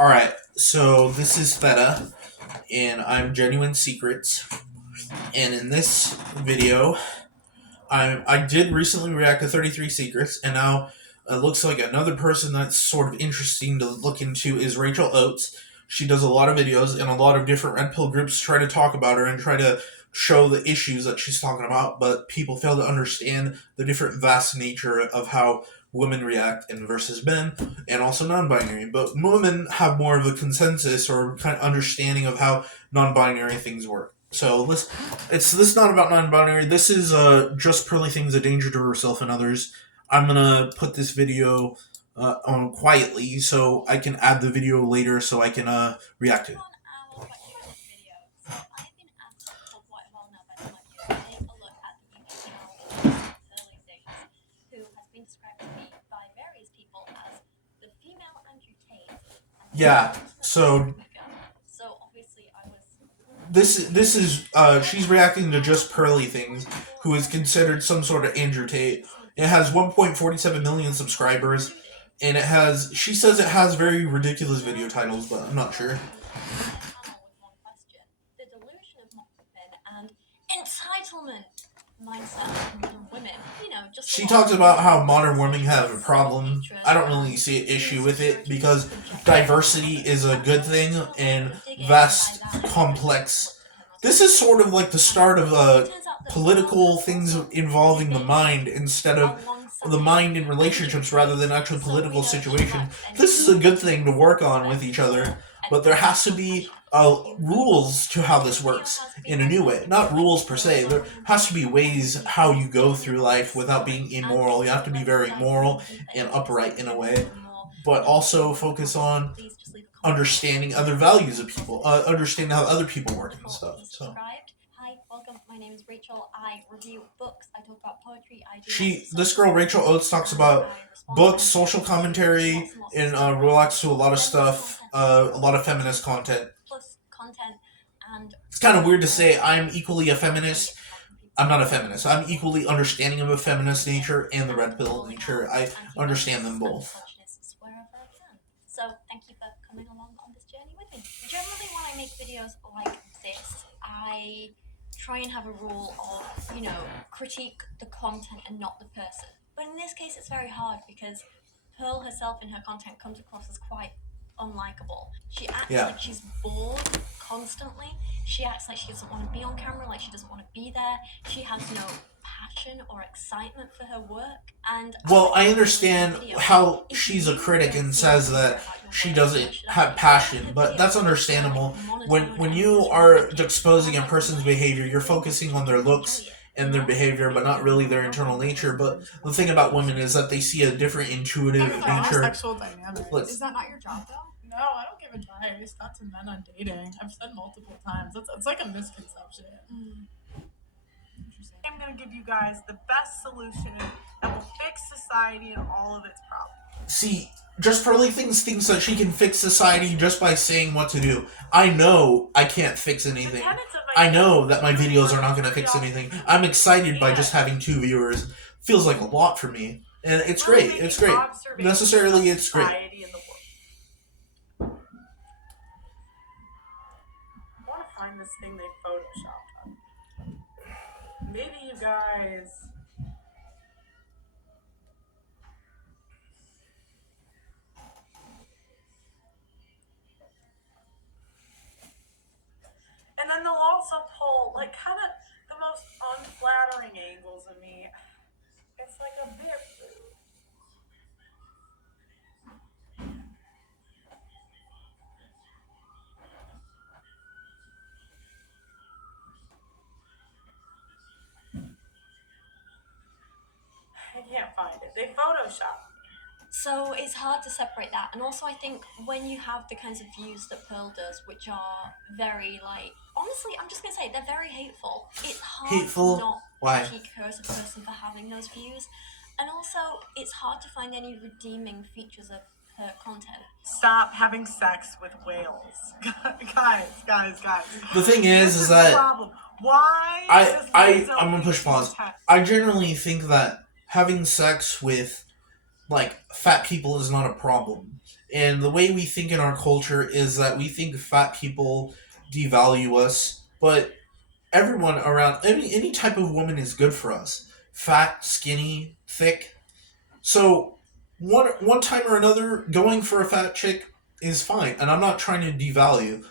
Alright, so this is Theta, and I'm Genuine Secrets, and in this video, I did recently react to 33 Secrets, and now it looks like another person that's sort of interesting to look into is Rachel Oates. She does a lot of videos, and a lot of different Red Pill groups try to talk about her and try to show the issues that she's talking about, but people fail to understand the different vast nature of how women react and versus men, and also non-binary. But women have more of a consensus or kind of understanding of how non-binary things work. So this is not about non-binary. This is just pearly things, a danger to herself and others. I'm gonna put this video on quietly so I can add the video later so I can react to it. Yeah, so this is she's reacting to just pearly things, who is considered some sort of Andrew Tate. It has 1.47 million subscribers, and she says it has very ridiculous video titles, but I'm not sure. The delusion of men and entitlement mindset of modern women. She talks about how modern women have a problem. I don't really see an issue with it because diversity is a good thing and vast, complex. This is sort of like the start of political things involving the mind instead of the mind in relationships rather than actual political situation. This is a good thing to work on with each other, but there has to be rules to how this works in a new way. Not rules per se. There has to be ways how you go through life without being immoral. You have to be very moral and upright in a way, but also focus on understanding other values of people, understanding how other people work and stuff. So. Hi, welcome. My name is Rachel. I review books. I talk about poetry. This girl Rachel Oates talks about books, social commentary, and relates to a lot of stuff, a lot of feminist content. It's kind of weird to say I'm equally a feminist. I'm not a feminist. I'm equally understanding of a feminist nature and the red pill nature. I understand them both. So thank you for coming along on this journey with me. Generally, when I make videos like this, I try and have a rule of, critique the content and not the person. But in this case, it's very hard because Pearl herself in her content comes across as quite unlikable. She acts like she's bored constantly. She acts like she doesn't want to be on camera, like she doesn't want to be there. She has no passion or excitement for her work. And well, I understand how she's a critic and says that she doesn't have passion, but that's understandable. When you are exposing a person's behavior, you're focusing on their looks and their behavior, but not really their internal nature. But the thing about women is that they see a different intuitive nature. Sexual dynamics. Is that not your job, though? No, I don't give advice. Not to men on dating. I've said multiple times. It's like a misconception. I'm going to give you guys the best solution that will fix society and all of its problems. See, Just Pearly thinks that she can fix society just by saying what to do. I know I can't fix anything. I know that my videos are not going to fix anything. I'm excited by just having 2 viewers. Feels like a lot for me. And it's great. It's great. Necessarily, it's great. I want to find this thing they photoshopped. Maybe you guys... And then they'll also pull, kind of the most unflattering angles of me. It's like a bit rude. I can't find it. They photoshopped. So it's hard to separate that. And also I think when you have the kinds of views that Pearl does, which are very honestly, I'm just going to say, they're very hateful. It's hard not to critique her as a person for having those views. And also, it's hard to find any redeeming features of her content. Stop having sex with whales. guys. The thing is that... Why? I'm going to push pause. I generally think that having sex with like fat people is not a problem. And the way we think in our culture is that we think fat people devalue us, but everyone around any type of woman is good for us. Fat, skinny, thick. So one time or another, going for a fat chick is fine, and I'm not trying to devalue.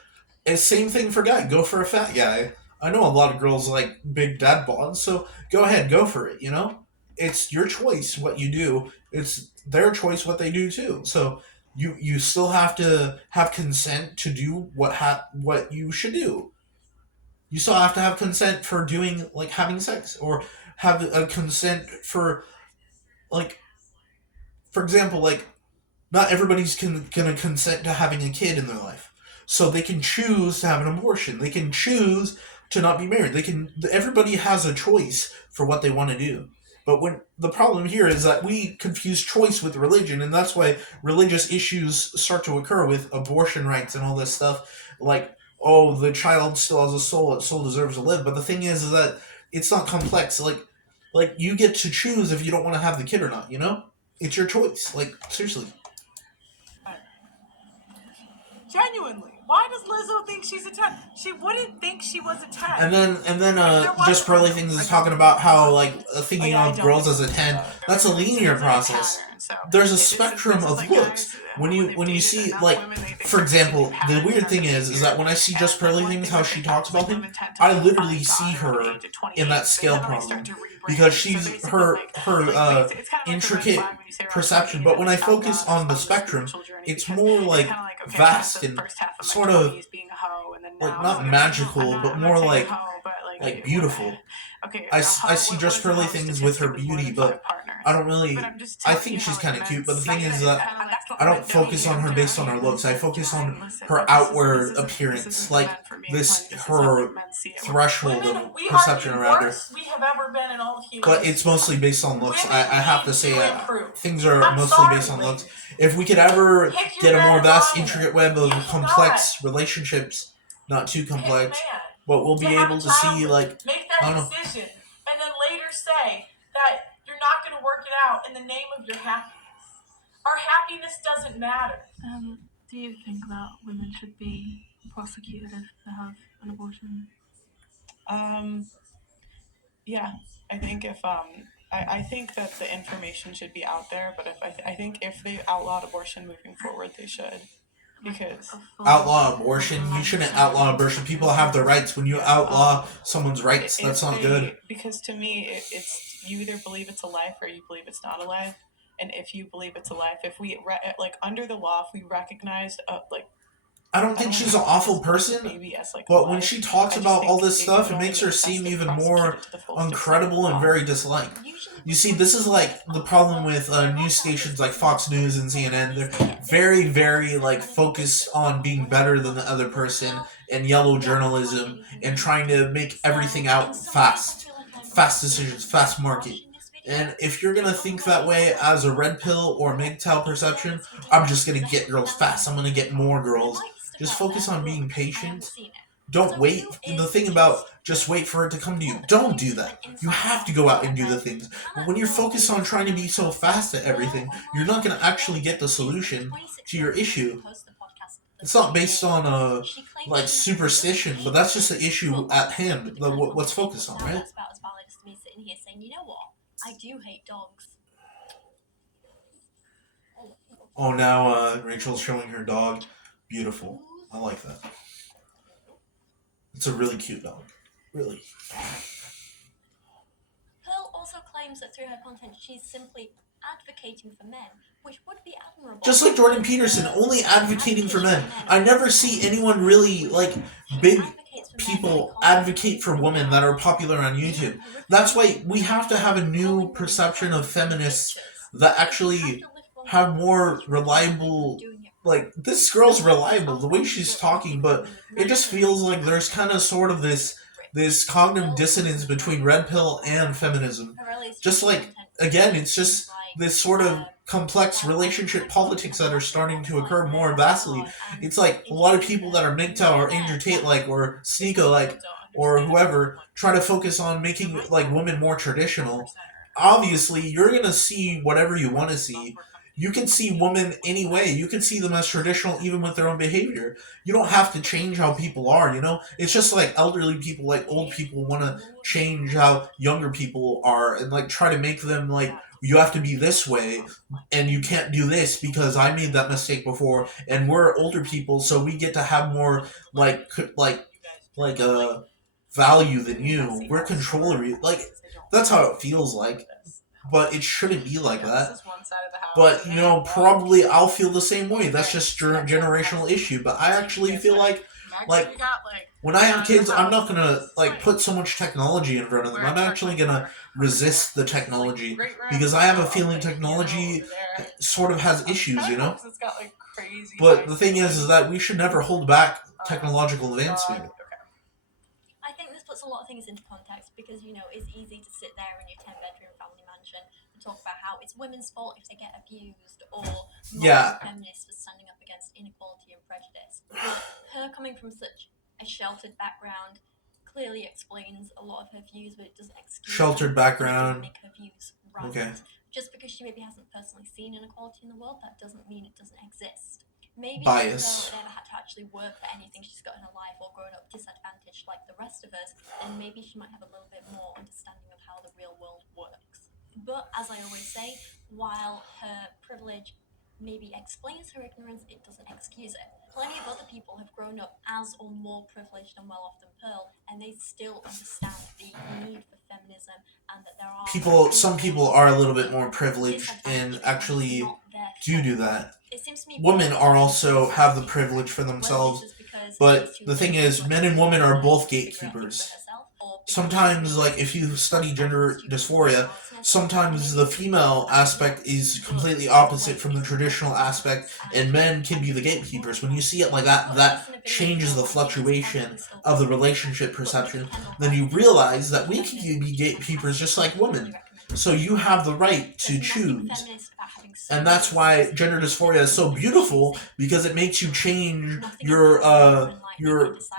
And same thing for guy. Go for a fat guy. I know a lot of girls like big dad bods, so go ahead, go for it. You know, it's your choice what you do. It's their choice what they do too. So you still have to have consent to do what you should do. You still have to have consent for doing like having sex, or have a consent for like, for example, like not everybody's gonna consent to having a kid in their life, so they can choose to have an abortion. They can choose to not be married. They can. Everybody has a choice for what they want to do. But when the problem here is that we confuse choice with religion, and that's why religious issues start to occur with abortion rights and all this stuff. Like, oh, the child still has a soul; its soul deserves to live. But the thing is that it's not complex. Like you get to choose if you don't want to have the kid or not. You know, it's your choice. Like seriously. Genuinely, why does Lizzo think she's a 10? She wouldn't think she was a 10. And then just Pearly Things is talking about how like thinking of girls as a 10. That's a linear process. There's a spectrum of looks. When you see, like, for example, the weird thing is that when I see Just Pearly Things, how she talks about him, I literally see her in that scale problem, because she's her intricate perception. But when I focus on the spectrum, it's more like vast and sort of like not magical, but more like beautiful. I see Just Pearly Things with her beauty, but I don't really. I think she's kind of cute, but the thing is that I don't focus on her based on her looks. I focus on her outward appearance, like her threshold of perception around her. We have ever been in all of But it's mostly based on looks. I have to say things are mostly based on looks. If we could ever get a more vast, intricate web of complex relationships, not too complex, but we'll be able to see, like, make I don't that know. decision, and then later say that you're not going to work it out in the name of your happiness. Our happiness doesn't matter. Do you think that women should be prosecuted if they have an abortion? Yeah, I think if I think that the information should be out there, but if I think if they outlawed abortion moving forward, they should, because Outlaw abortion? You shouldn't outlaw abortion. People have their rights. When you outlaw someone's rights, that's not good. Because to me, it's you either believe it's a life or you believe it's not a life. And if you believe it's a life, if we like under the law, if we recognized I don't think she's an awful person, but when she talks about all this stuff, it makes her seem even more incredible and very disliked. You see, this is like the problem with news stations like Fox News and CNN. They're very, very like focused on being better than the other person, and yellow journalism, and trying to make everything out fast. Fast decisions, fast market. And if you're gonna think that way as a red pill or MGTOW perception, I'm just gonna get girls fast. I'm gonna get more girls. Just focus on being patient. Don't wait. The thing about just wait for it to come to you. Don't do that. You have to go out and do the things. But when you're focused on trying to be so fast at everything, you're not going to actually get the solution to your issue. It's not based on like superstition, but that's just the issue at hand. What's focused on, right? That's about as valid as me sitting here saying, you know what? I do hate dogs. Oh, now Rachel's showing her dog. Beautiful. I like that. It's a really cute dog. Really. Pearl also claims that through her content she's simply advocating for men, which would be admirable. Just like Jordan Peterson, only advocating for men. I never see anyone really, like, big people advocate for women that are popular on YouTube. That's why we have to have a new perception of feminists that actually have more reliable. Like, this girl's reliable, the way she's talking, but it just feels like there's kind of sort of this cognitive dissonance between red pill and feminism. Just like, again, it's just this sort of complex relationship politics that are starting to occur more vastly. It's like a lot of people that are MGTOW or Andrew Tate-like or Sneeko-like or whoever try to focus on making, like, women more traditional. obviously you're gonna see whatever you want to see. You can see women any way. You can see them as traditional even with their own behavior. You don't have to change how people are, you know? It's just like elderly people, like old people want to change how younger people are and like try to make them like, you have to be this way and you can't do this because I made that mistake before and we're older people so we get to have more like value than you. We're controlling. Like that's how it feels like. But it shouldn't be like that. But you know, probably I'll feel the same way. That's just generational issue. But I actually feel like when I have kids, I'm not gonna like put so much technology in front of them. I'm actually gonna resist the technology because I have a feeling technology sort of has issues, you know. But the thing is that we should never hold back technological advancement. I think this puts a lot of things into context because, you know, it's easy to sit there in your 10-bedroom family mansion and talk about how it's women's fault if they get abused or feminists for standing up against inequality and prejudice. But her coming from such a sheltered background clearly explains a lot of her views, but it doesn't excuse sheltered background. Make her views right. Okay. Just because she maybe hasn't personally seen inequality in the world, that doesn't mean it doesn't exist. Maybe bias. If never had to actually work for anything she's got in her life or grown up disadvantaged like the rest of us, then maybe she might have a little bit more understanding of how the real world works. But as I always say, while her privilege maybe explains her ignorance, it doesn't excuse it. Plenty of other people have grown up as or more privileged and well-off than Pearl, and they still understand the need for feminism and that there are some people are a little bit more privileged and actually do that. Women are also have the privilege for themselves, but the thing is, men and women are both gatekeepers. Sometimes, like, if you study gender dysphoria, sometimes the female aspect is completely opposite from the traditional aspect, and men can be the gatekeepers. When you see it like that, that changes the fluctuation of the relationship perception. Then you realize that we can be gatekeepers just like women. So you have the right to choose. And that's why gender dysphoria is so beautiful, because it makes you change your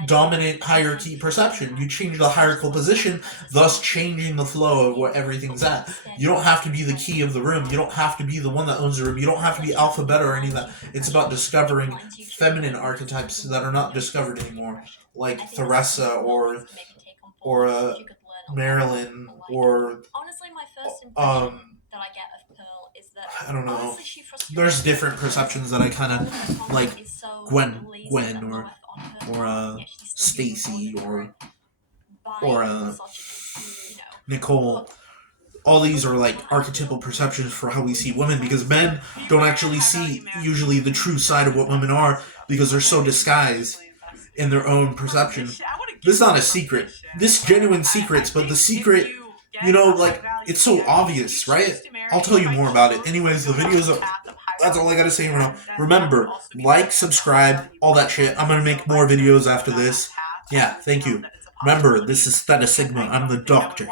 dominant hierarchy perception. You change the hierarchical position, thus changing the flow of where everything's at. You don't have to be the key of the room. You don't have to be the one that owns the room. You don't have to be alpha, beta, or any of that. It's about discovering feminine archetypes that are not discovered anymore, like Theresa or Marilyn or that I get of Pearl is that I don't know. There's different perceptions that I kind of like. Gwen or Stacy or Nicole. All these are like archetypal perceptions for how we see women, because men don't actually see usually the true side of what women are because they're so disguised in their own perception. This is not a secret. This genuine secrets, but the secret, you know, like, it's so obvious, right? I'll tell you more about it. Anyways, the videos are... That's all I gotta say right now. Remember, like, subscribe, all that shit. I'm gonna make more videos after this. Yeah, thank you. Remember, this is Theta Sigma. I'm the doctor.